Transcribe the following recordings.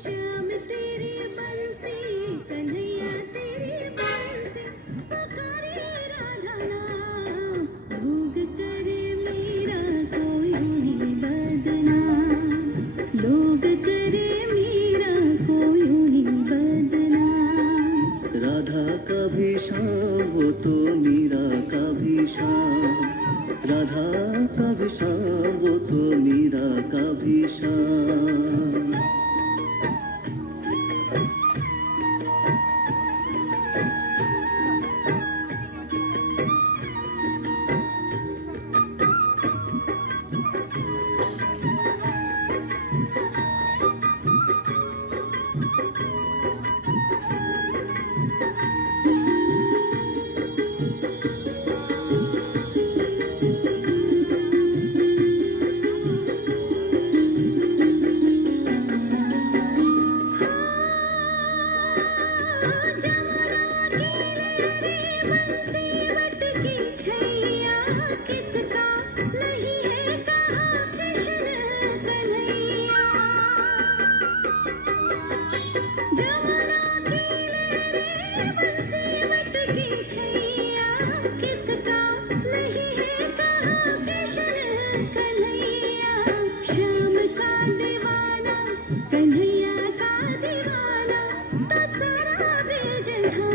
श्याम तेरी बंसी कन्हैया तेरी बंसी पुकारे राधा नाम भोग करे मीरा को यूं ही बदनाम लोग करे मीरा को यूं ही बदनाम राधा का भी श्याम वो तो मीरा का भी श्याम राधा का भी श्याम वो तो मीरा का भी श्याम किसका नहीं है कहा कृष्ण कन्हैया जमुना की बंसी मटकी छैया किसका नहीं है कहा कृष्ण कन्हैया श्याम का दीवाना कन्हैया का दीवाना तो सारा बेजहां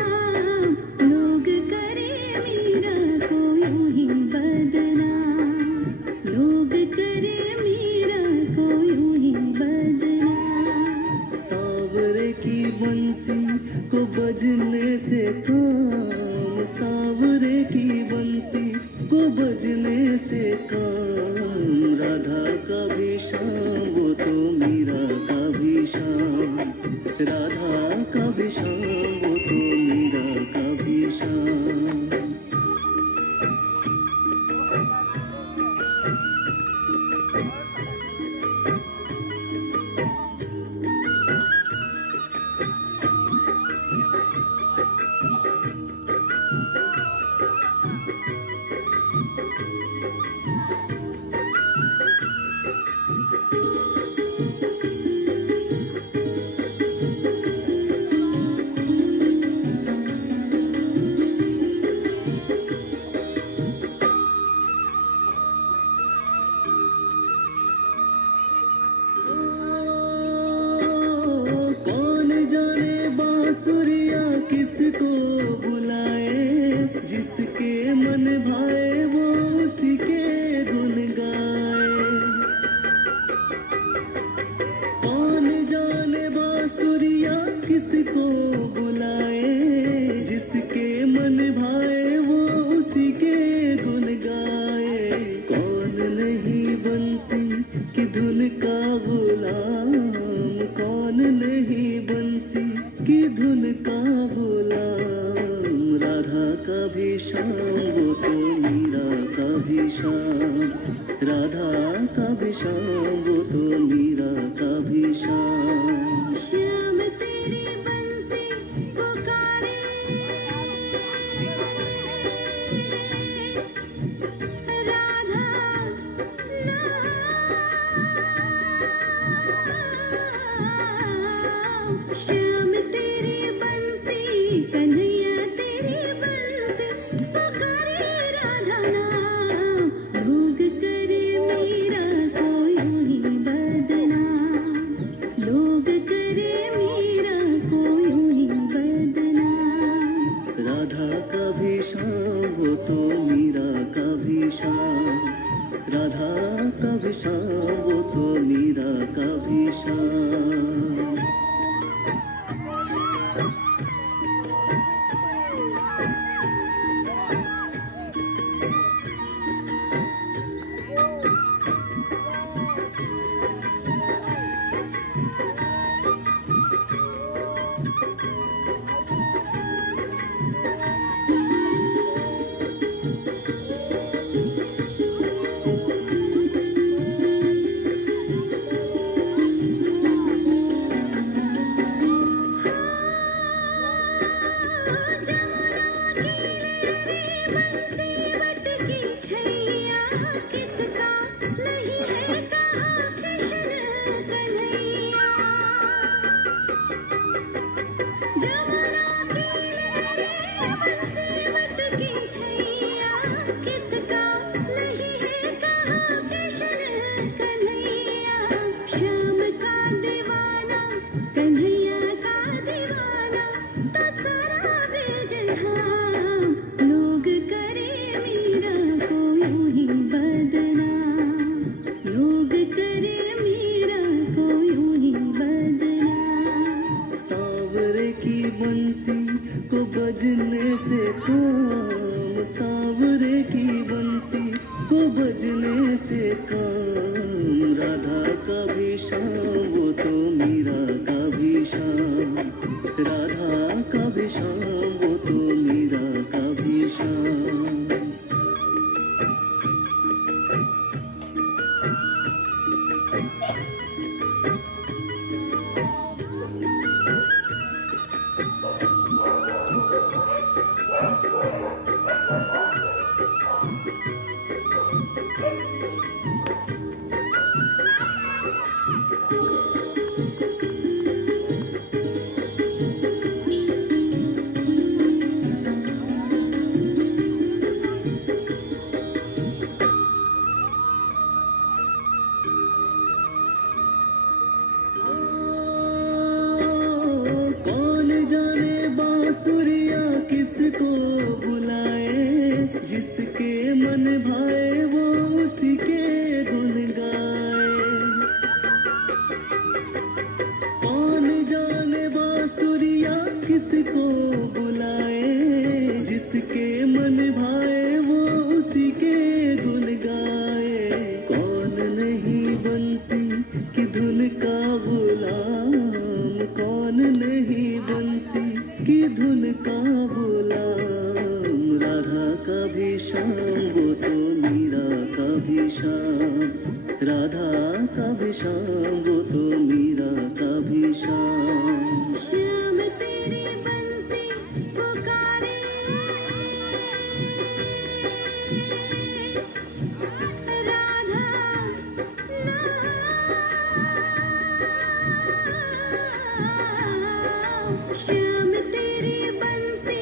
लोग करे मीरा को यूं ही बदनाम लोग करे मीरा को यूं ही बदनाम सांवरे की बंसी को बजने से काम सांवरे की बंसी को बजने से काम राधा का भी श्याम वो तो मीरा का भी श्याम राधा का भी श्याम वो तो मीरा का भी श्याम कौन जाने बांसुरिया किसको बुलाए जिसके मन भाए वो उसी के गुन गाए कौन जाने बांसुरिया किसको बुलाए जिसके मन भाए वो उसी के गुन गाए कौन नहीं बंसी की धुन का गुलाम कौन नहीं बंसी की धुन का गुलाम राधा का भी श्याम वो तो मीरा का भी श्याम राधा का भी श्याम वो तो मीरा का भी श्याम श्याम तेरी बंसी पुकारे राधा नाम श्याम तेरी बंसी कन्हैया तेरी बंसी पुकारे राधा नाम भोग करे मीरा को यूं ही बदनाम लोग करे मीरा को यूं ही बदनाम राधा का भी श्याम वो तो मीरा का भी श्याम राधा का भी श्याम वो तो मीरा का भी श्याम राधा का भी श्याम वो तो मीरा का भी श्याम। कौन जाने बांसुरिया किसको बुलाए, जिसके मन भाए वो उसी के गुन गाए। कौन जाने बांसुरिया किसको बुलाए, जिसके मन भाए वो उसी के गुन गाए। कौन नहीं बंसी की धुन का गुलाम, कौन नहीं बंसी की धुन का गुलाम। राधा का भी श्याम वो तो मीरा का भी श्याम। राधा का भी श्याम वो तो मीरा का भी श्याम। श्याम तेरी बंसी पुकारे, राधा नाम। श्याम तेरी बंसी,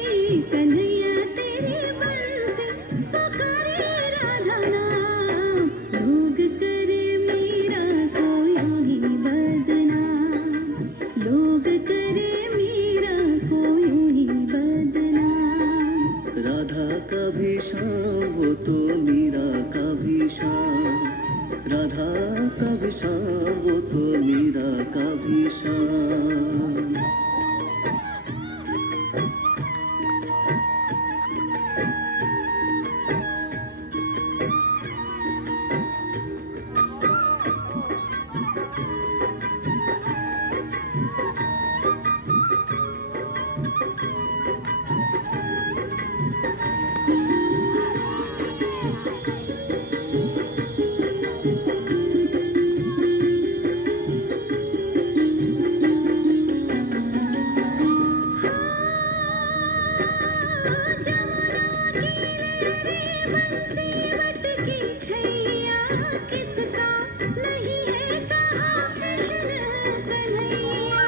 कन्हैया तेरी बंसी पुकारे, राधा नाम। लोग करे मीरा को यूं ही बदनाम, लोग करे मीरा को यूं ही बदनाम। राधा का भी श्याम वो तो मीरा का भी श्याम। राधा का भी श्याम वो तो मीरा का भी श्याम। किसका नहीं है कहा कृष्ण कन्हैया।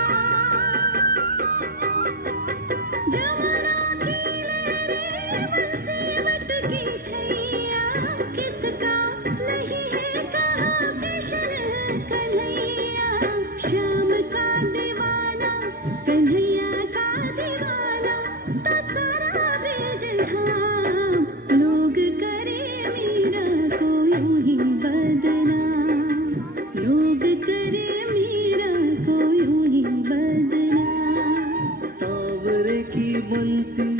जमुना की लहरें बंसी बटकी छैया, किसका नहीं है कहा कृष्ण कन्हैया। श्याम का दीवाना, कन्हैया का दीवाना, तो सारा ब्रज धाम। लोग करे मीरा को यूं ही बदनाम, लोग करे मीरा को यूं ही बदनाम। सांवरे की बंसी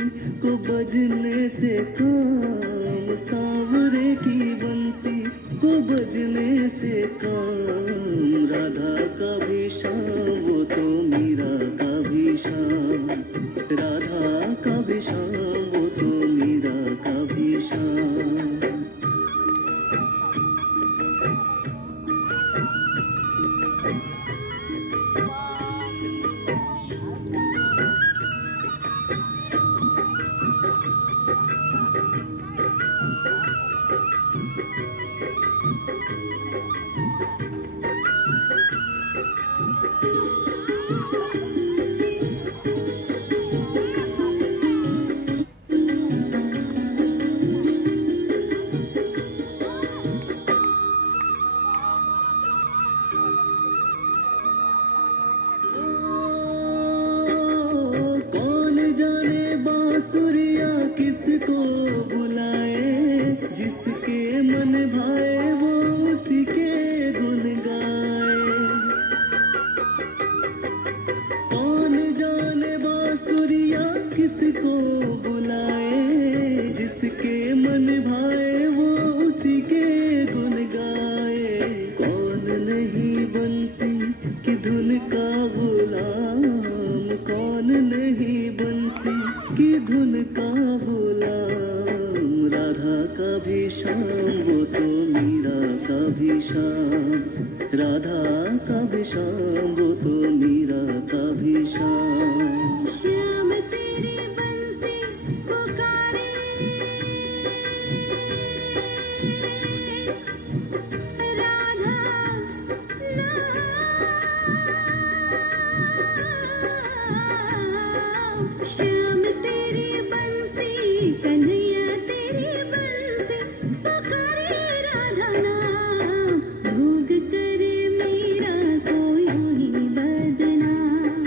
को बजने से काम, सांवरे की बंसी को बजने से काम। राधा का भी श्याम वो तो मीरा का भी श्याम। राधा का भी श्याम वो तो मीरा का भी श्याम। कौन जाने बांसुरिया किसको बुलाए, जिसके मन भाए वो उसी के गुन गाए। कौन जाने बांसुरिया किसको बुलाए, जिसके मन भाए वो उसी के गुन गाए। कौन नहीं बंसी की धुन का गुलाम, कौन श्याम, राधा का भी श्याम, वो तो मीरा का भी श्याम। श्याम तेरी बंसी पुकारे, राधा नाम। श्याम तेरी बंसी, कन्हैया तेरी बंसी पुकारे, राधा नाम। भोग करे मीरा को यूं ही बदनाम,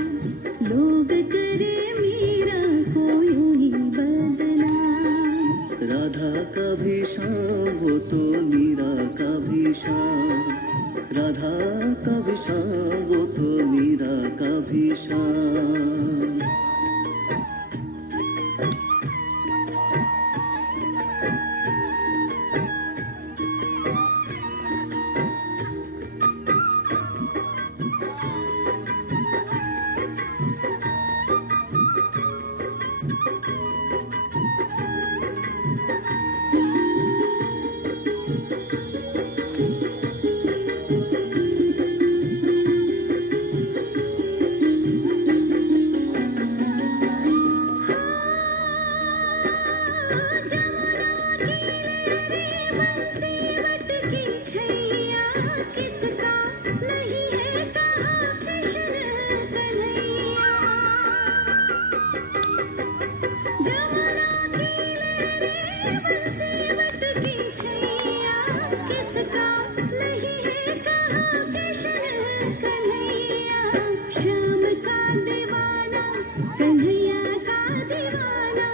लोग करे मीरा को यूं ही बदनाम। राधा का भी श्याम, वो तो मीरा का भी श्याम, राधा का भी श्याम, वो तो मीरा का भी श्याम। सेवट की छैया, किसका नहीं है कहाँ कृष्ण कन्हैया। जमुना की लहरें सेवट की छैया, किसका नहीं है कहाँ कृष्ण कन्हैया। श्याम का दीवाना, कन्हैया का दीवाना,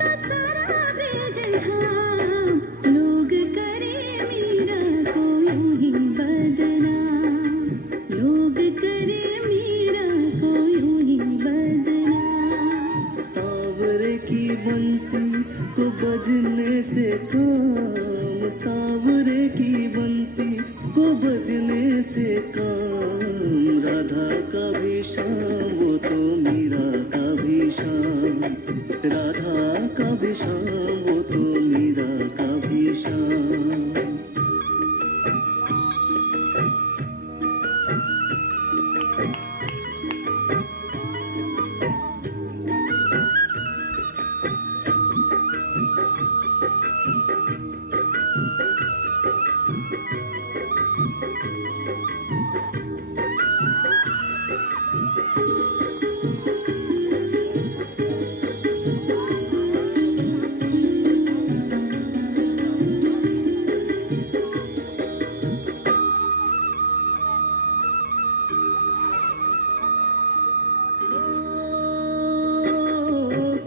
तो सारा ब्रज धाम। लोग करे मीरा को यूं ही बदनाम, लोग करे मीरा को यूं ही बदनाम। सांवरे की बंसी को बजने से काम, सांवरे की बंसी को बजने से काम। राधा का भी श्याम, वो तो मीरा का भी श्याम, राधा का भी श्याम, वो तो मीरा का भी श्याम।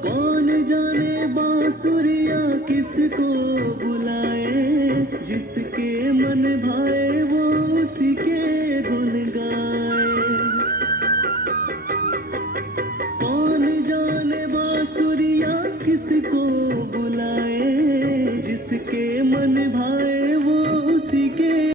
कौन जाने बांसुरिया किसको बुलाए, जिसके मन भाए